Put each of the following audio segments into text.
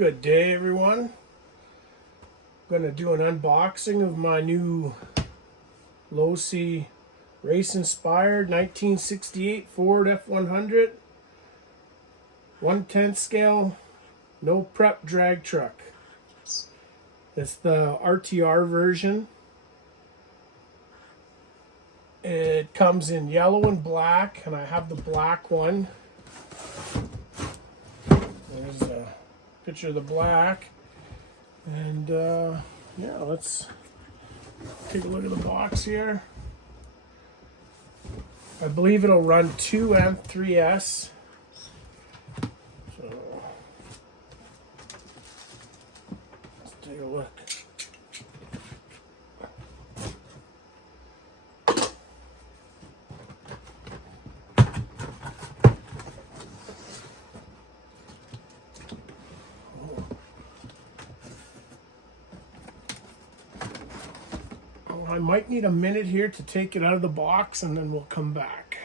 Good day, everyone. I'm going to do an unboxing of my new Losi race inspired 1968 Ford F100 1/10 scale no prep drag truck. It's the RTR version. It comes in yellow and black, and I have the black one. There's a picture of the black. And yeah, let's take a look at the box here. I believe it'll run 2 and 3S. So let's take a look. I might need a minute here to take it out of the box, and then we'll come back.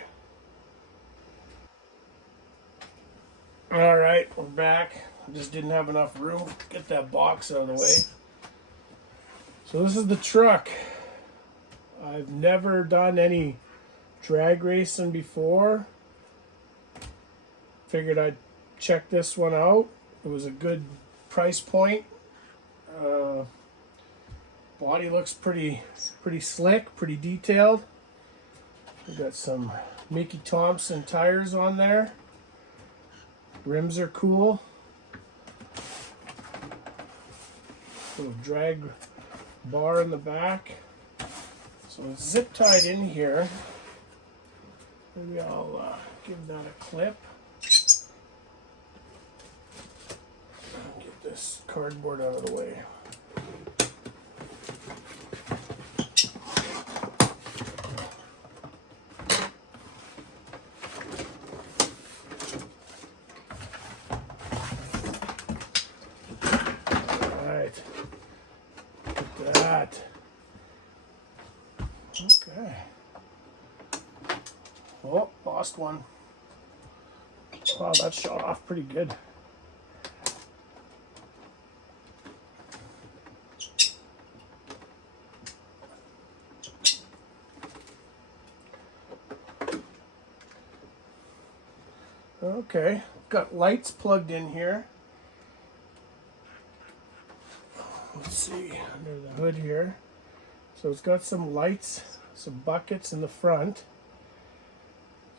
All right, we're back. I just didn't have enough room to get that box out of the way. So this is the truck. I've never done any drag racing before. Figured I'd check this one out. It was a good price point. Body looks pretty slick, pretty detailed. We got some Mickey Thompson tires on there. Rims are cool. Little drag bar in the back. So it's zip tied in here. Maybe I'll give that a clip. Get this cardboard out of the way. Look at that. Okay. Oh, lost one. Wow, that shot off pretty good. Okay, got lights plugged in here. Let's see, under the hood here. So it's got some lights, some buckets in the front.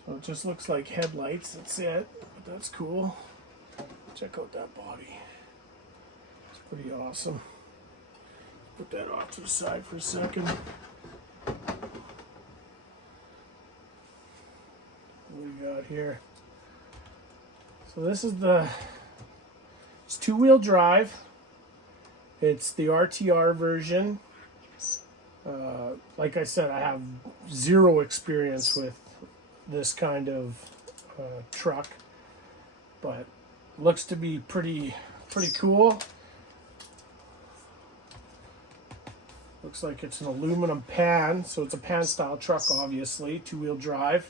So it just looks like headlights, that's it. But that's cool. Check out that body. It's pretty awesome. Put that off to the side for a second. What do we got here? So this is it's two-wheel drive. It's the RTR version. Like I said, I have zero experience with this kind of truck, but looks to be pretty cool. Looks like it's an aluminum pan, so it's a pan style truck, obviously, two-wheel drive.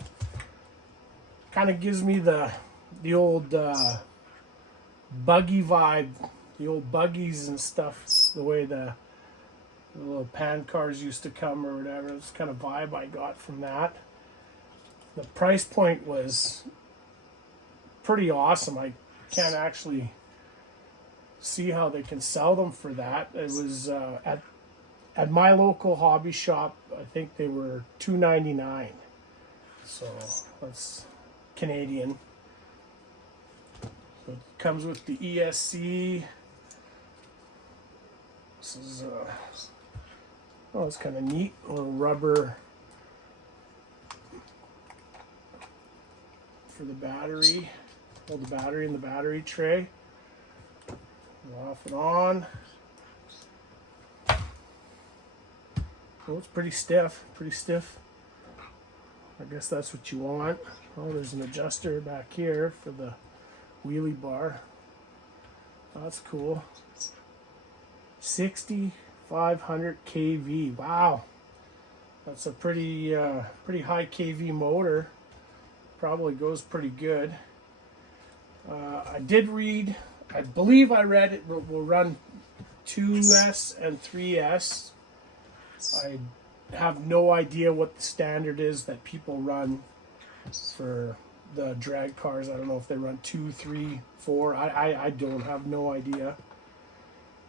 Kind of gives me the old buggy vibe. The old buggies and stuff, the way the little pan cars used to come or whatever. It's kind of vibe I got from that. The price point was pretty awesome. I can't actually see how they can sell them for that. It was at my local hobby shop, I think they were $2.99. So that's Canadian. So it comes with the ESC. This is oh, it's kind of neat. A little rubber for the battery. Hold the battery in the battery tray. Off and on. Oh, it's pretty stiff. Pretty stiff. I guess that's what you want. Oh, there's an adjuster back here for the wheelie bar. That's cool. 6,500 kV. Wow, that's a pretty high kV motor. Probably goes pretty good. I did read I believe I read it will run 2S and 3S. I have no idea what the standard is that people run for the drag cars. I don't know if they run 2, 3, 4. I don't have no idea.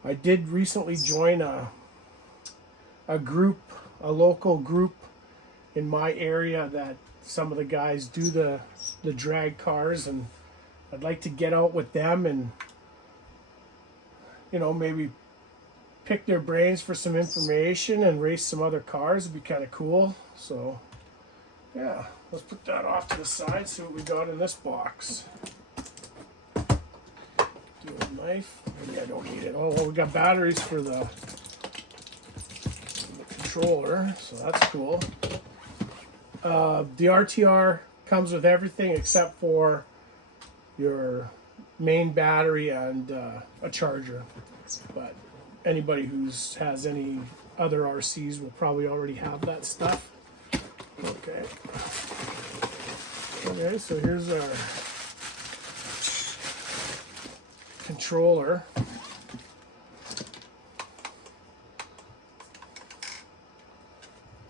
I did recently join a group, a local group in my area that some of the guys do the drag cars, and I'd like to get out with them and, you know, maybe pick their brains for some information and race some other cars. It'd be kind of cool. So yeah, let's put that off to the side, see what we got in this box. Do a knife. Maybe I don't need it. Oh, well, we got batteries for the controller, so that's cool. The RTR comes with everything except for your main battery and a charger. But anybody who has any other RCs will probably already have that stuff. Okay. Okay, so here's our controller.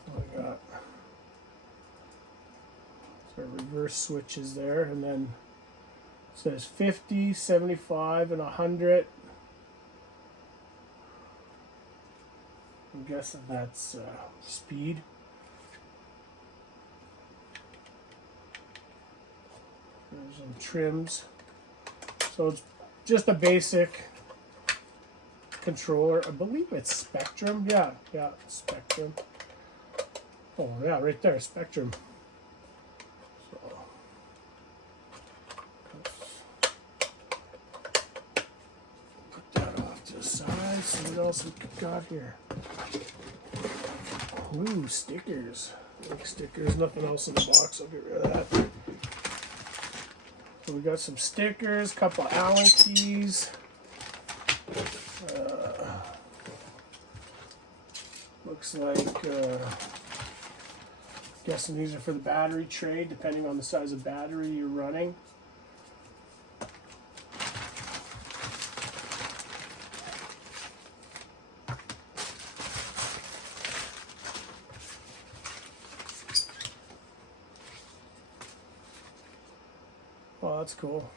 I got reverse switches there, and then it says 50, 75, and 100. I'm guessing that's speed. There's some trims. So it's just a basic controller. I believe it's Spectrum. Yeah, Spectrum. Oh yeah, right there, Spectrum. So put that off to the side. See what else we got here. Ooh, stickers. Like stickers. Nothing else in the box. I'll get rid of that. So we got some stickers, couple of Allen keys. Looks like, guessing these are for the battery tray, depending on the size of battery you're running. Oh, that's cool.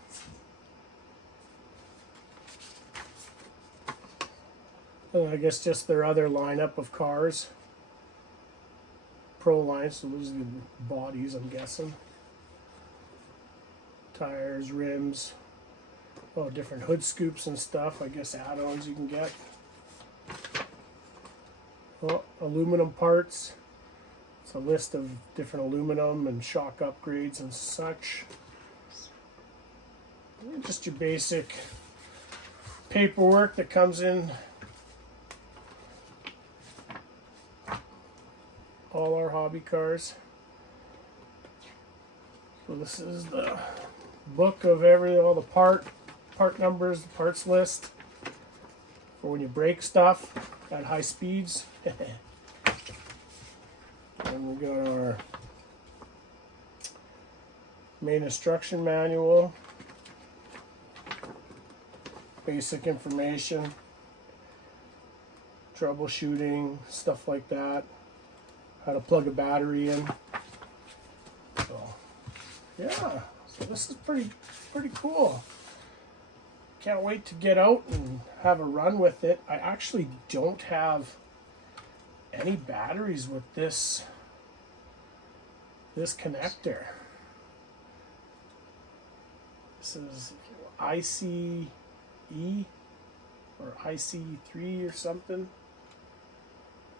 And I guess just their other lineup of cars. Pro line, so those are the bodies, I'm guessing. Tires, rims, oh, different hood scoops and stuff. I guess add-ons you can get. Oh, aluminum parts. It's a list of different aluminum and shock upgrades and such. Just your basic paperwork that comes in all our hobby cars. So this is the book of all the part numbers, the parts list for when you break stuff at high speeds. And we got our main instruction manual. Basic information, troubleshooting, stuff like that. How to plug a battery in. So, yeah. So this is pretty cool. Can't wait to get out and have a run with it. I actually don't have any batteries with this connector. This is ICE or IC3 or something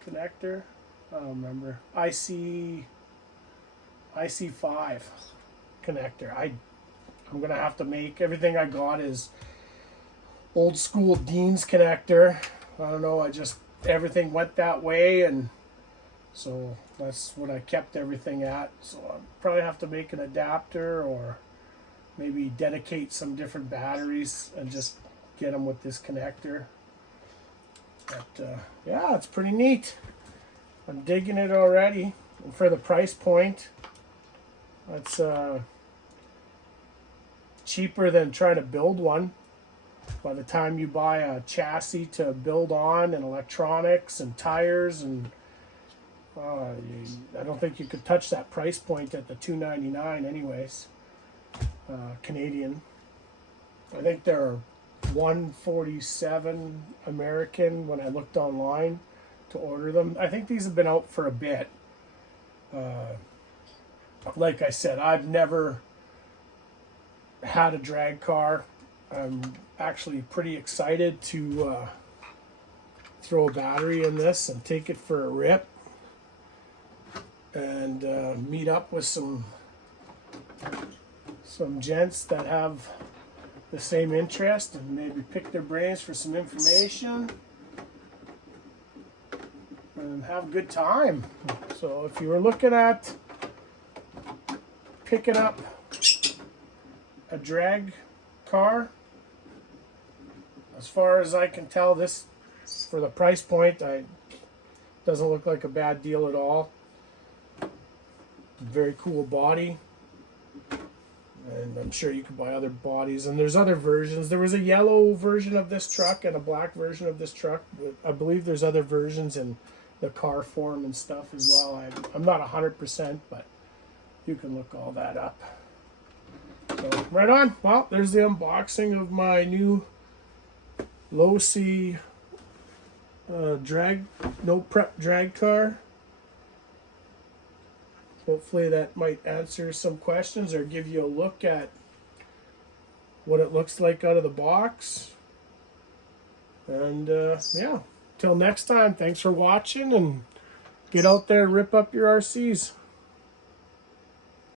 connector. I don't remember. IC5 connector. I'm gonna have to make everything I got is old school Dean's connector. I don't know, everything went that way, and so that's what I kept everything at. So I'll probably have to make an adapter or maybe dedicate some different batteries and just get them with this connector. But yeah, it's pretty neat. I'm digging it already. And for the price point, it's cheaper than trying to build one. by the time you buy a chassis to build on and electronics and tires and I don't think you could touch that price point at the $299 anyways. Canadian. I think they're $147 American when I looked online to order them. I think these have been out for a bit. Like I said, I've never had a drag car. I'm actually pretty excited to throw a battery in this and take it for a rip and meet up with some gents that have the same interest and maybe pick their brains for some information and have a good time. So if you were looking at picking up a drag car, as far as I can tell, this for the price point, doesn't look like a bad deal at all. Very cool body, and I'm sure you could buy other bodies, and there's other versions. There was a yellow version of this truck and a black version of this truck. I believe there's other versions in the car form and stuff as well. I'm not 100%, but you can look all that up. So right on. Well, there's the unboxing of my new Losi no prep drag car. Hopefully that might answer some questions or give you a look at what it looks like out of the box. And yeah, till next time, thanks for watching, and get out there and rip up your RCs.